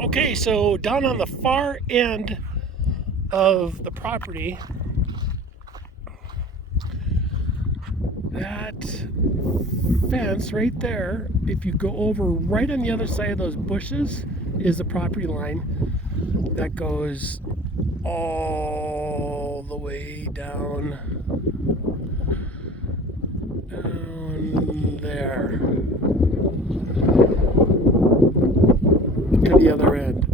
Okay, so down on the far end of the property, that fence right there, if you go over right on the other side of those bushes, is the property line that goes all the way down there to the other end.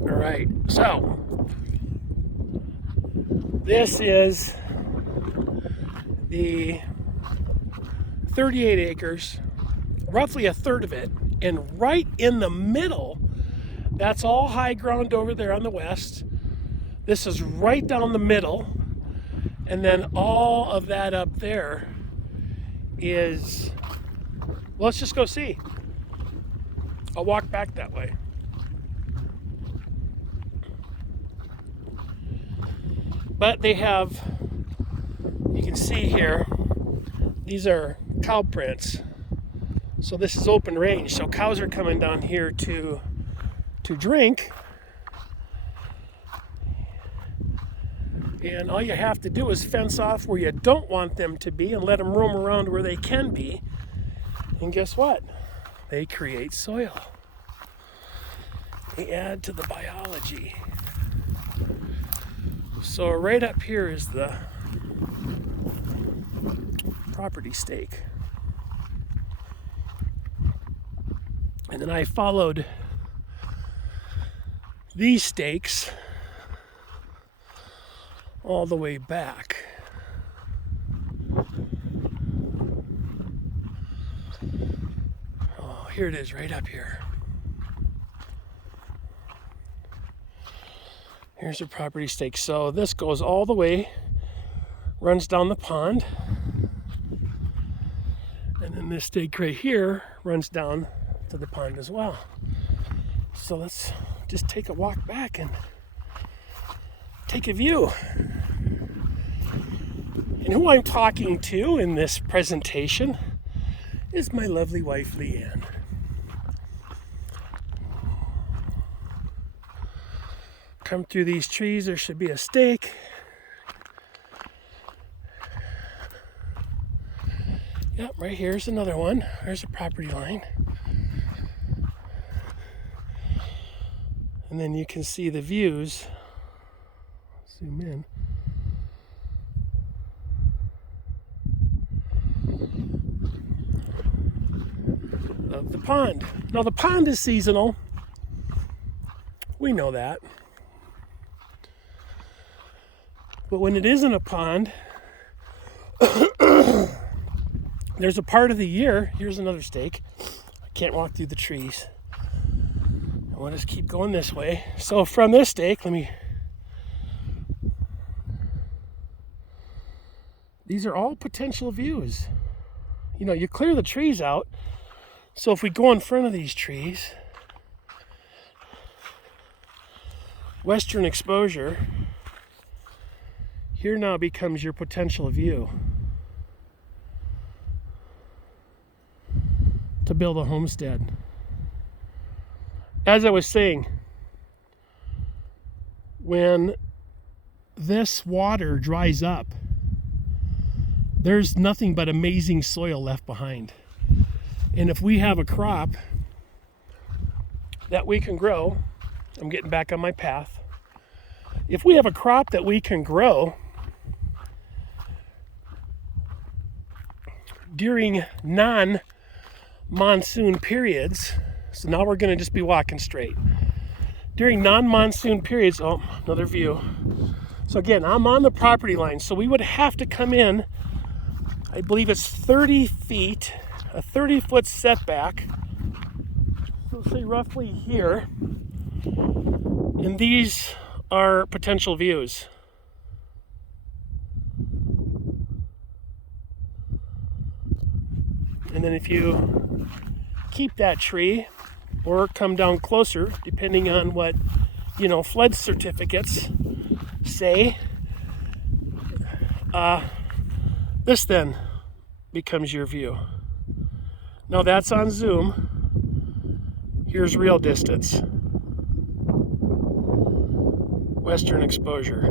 All right, so this is the 38 acres, roughly a third of it, and right in the middle, that's all high ground over there on the west. This is right down the middle, and then all of that up there is, well, let's just go see. I'll walk back that way. But they have, you can see here, these are cow prints. So this is open range. So cows are coming down here to drink. And all you have to do is fence off where you don't want them to be and let them roam around where they can be. And guess what? They create soil. They add to the biology. So right up here is the property stake. And then I followed these stakes all the way back. Oh, here it is, right up here. Here's the property stake. So this goes all the way, runs down the pond, and then this stake right here runs down to the pond as well. So let's just take a walk back and take a view. And who I'm talking to in this presentation is my lovely wife, Leane. Come through these trees, there should be a stake. Yep, right here's another one. There's a property line. And then you can see the views. Zoom in. Of the pond. Now the pond is seasonal. We know that. But when it isn't a pond, there's a part of the year, here's another stake. I can't walk through the trees. I want to keep going this way. So from this stake, these are all potential views. You know, you clear the trees out. So if we go in front of these trees, western exposure, here now becomes your potential view to build a homestead. As I was saying, when this water dries up, there's nothing but amazing soil left behind. And if we have a crop that we can grow, I'm getting back on my path. If we have a crop that we can grow during non-monsoon periods, so now we're going to just be walking straight. During non-monsoon periods, oh, another view. So again, I'm on the property line, so we would have to come in, I believe it's 30 feet, a 30-foot setback. So say roughly here. And these are potential views. And then if you keep that tree or come down closer, depending on what, flood certificates say, this then becomes your view. Now that's on zoom, Here's real distance. Western exposure.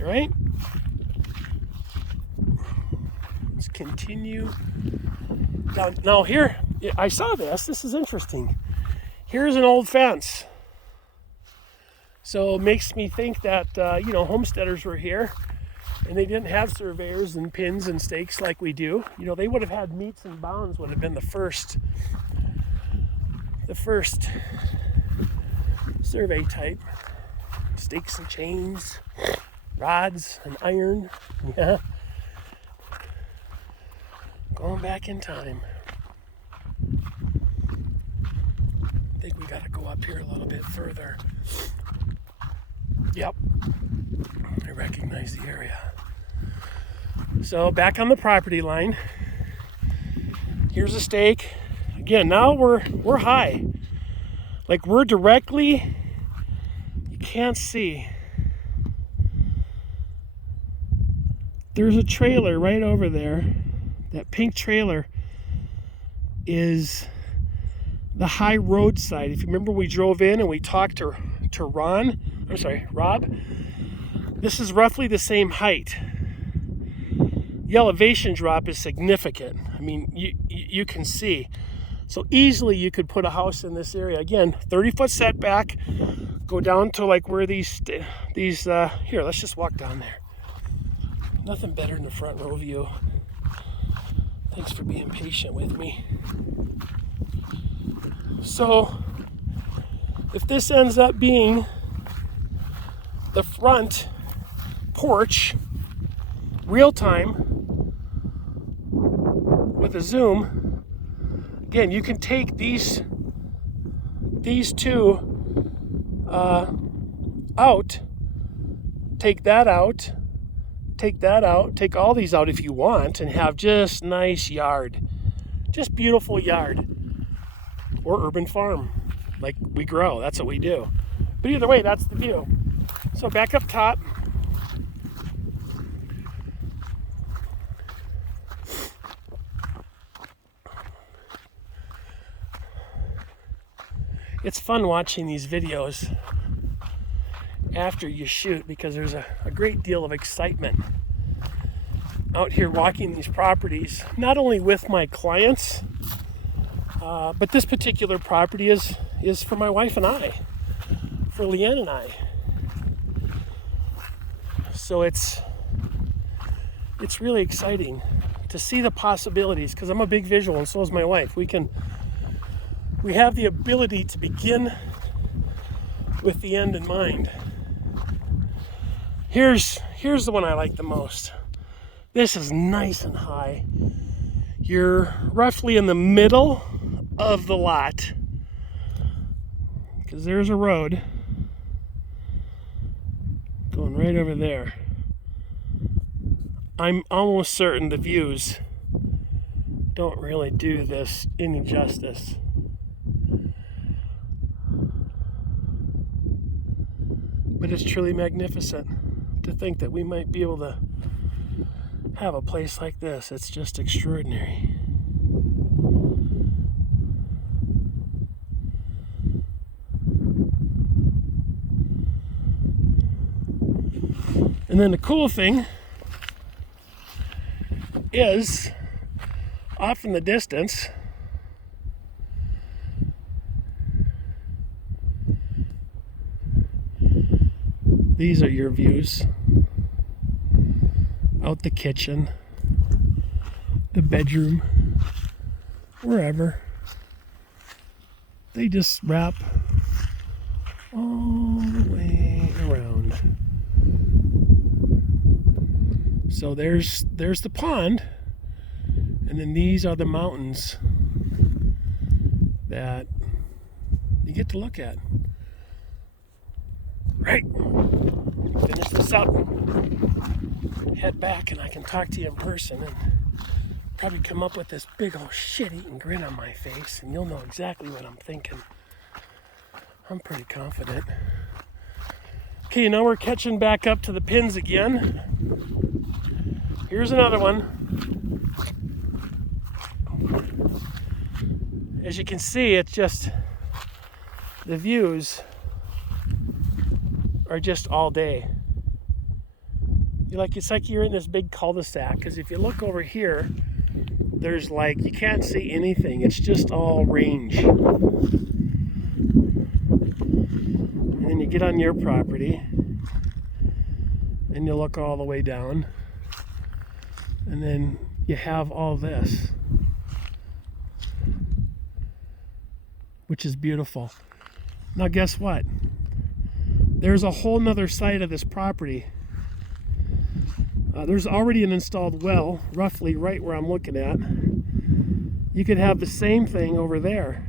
All right? Let's continue down. Now here, I saw this. This is interesting. Here's an old fence. So it makes me think that, homesteaders were here and they didn't have surveyors and pins and stakes like we do. They would have had meets and bounds would have been the first survey type. Stakes and chains, rods and iron. Yeah. Going back in time. I think we got to go up here a little bit further. Yep. I recognize the area. So back on the property line. Here's a stake. Again, now we're high. Like we're directly, you can't see. There's a trailer right over there. That pink trailer is the high road side. If you remember, we drove in and we talked to Rob. This is roughly the same height. The elevation drop is significant. I mean, you can see. So easily you could put a house in this area. Again, 30-foot setback. Go down to like where these here, let's just walk down there. Nothing better than the front row view. Thanks for being patient with me. So, if this ends up being the front porch, real time, with a zoom, again, you can take these two out, take that out, take that out, take all these out if you want, and have just nice yard. Just beautiful yard. Or urban farm. Like we grow, that's what we do. But either way, that's the view. So back up top. It's fun watching these videos after you shoot because there's a great deal of excitement out here walking these properties, not only with my clients, but this particular property is for my wife and I, for Leane and I. So it's really exciting to see the possibilities because I'm a big visual and so is my wife. We have the ability to begin with the end in mind. Here's the one I like the most. This is nice and high. You're roughly in the middle of the lot because there's a road going right over there. I'm almost certain the views don't really do this any justice. But it's truly magnificent to think that we might be able to have a place like this. It's just extraordinary. And then the cool thing is, off in the distance, these are your views. Out the kitchen, the bedroom, wherever. They just wrap all the way around. So there's the pond, and then these are the mountains that you get to look at. Right. Finish this up. Head back and I can talk to you in person and probably come up with this big old shit-eating grin on my face and you'll know exactly what I'm thinking. I'm pretty confident. Okay, now we're catching back up to the pins again. Here's another one. as you can see, it's just, the views are just all day. It's like you're in this big cul-de-sac, because if you look over here, there's like, you can't see anything. It's just all range. And then you get on your property and you look all the way down, and then you have all this, which is beautiful. Now guess what? There's a whole nother side of this property. There's already an installed well, roughly right where I'm looking at. You could have the same thing over there.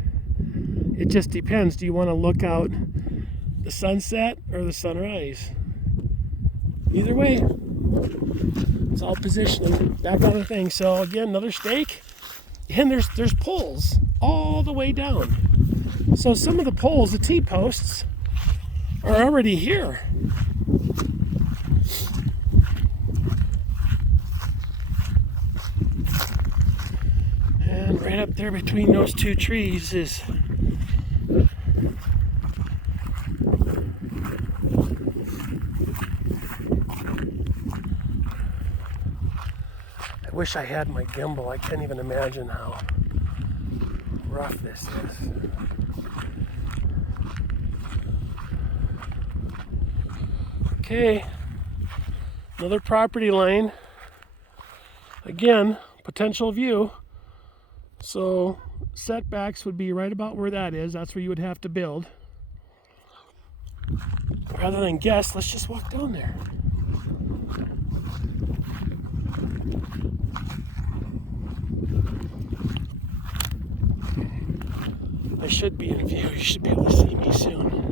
It just depends. Do you want to look out the sunset or the sunrise? Either way, it's all positioning, that kind of thing. So again, another stake, and there's poles all the way down. So some of the poles, the T-posts, are already here. And right up there between those two trees is I wish I had my gimbal. I can't even imagine how rough this is. Okay, another property line. Again, potential view. So setbacks would be right about where that is. That's where you would have to build. Rather than guess, let's just walk down there. I should be in view. You should be able to see me soon.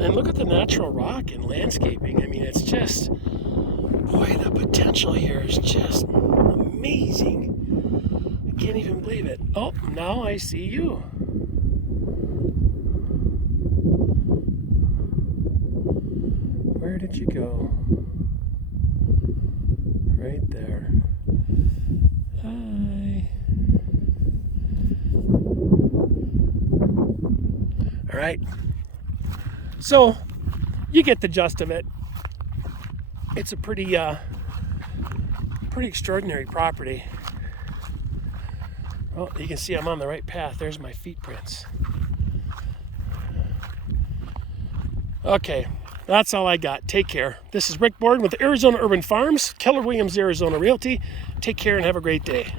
And look at the natural rock and landscaping. I mean, it's just, boy, the potential here is just amazing. I can't even believe it. Oh, now I see you. Where did you go? Right there. Hi. All right. So, you get the gist of it. It's a pretty extraordinary property. Well, you can see I'm on the right path. There's my feet prints. Okay, that's all I got. Take care. This is Rick Borden with Arizona Urban Farms, Keller Williams Arizona Realty. Take care and have a great day.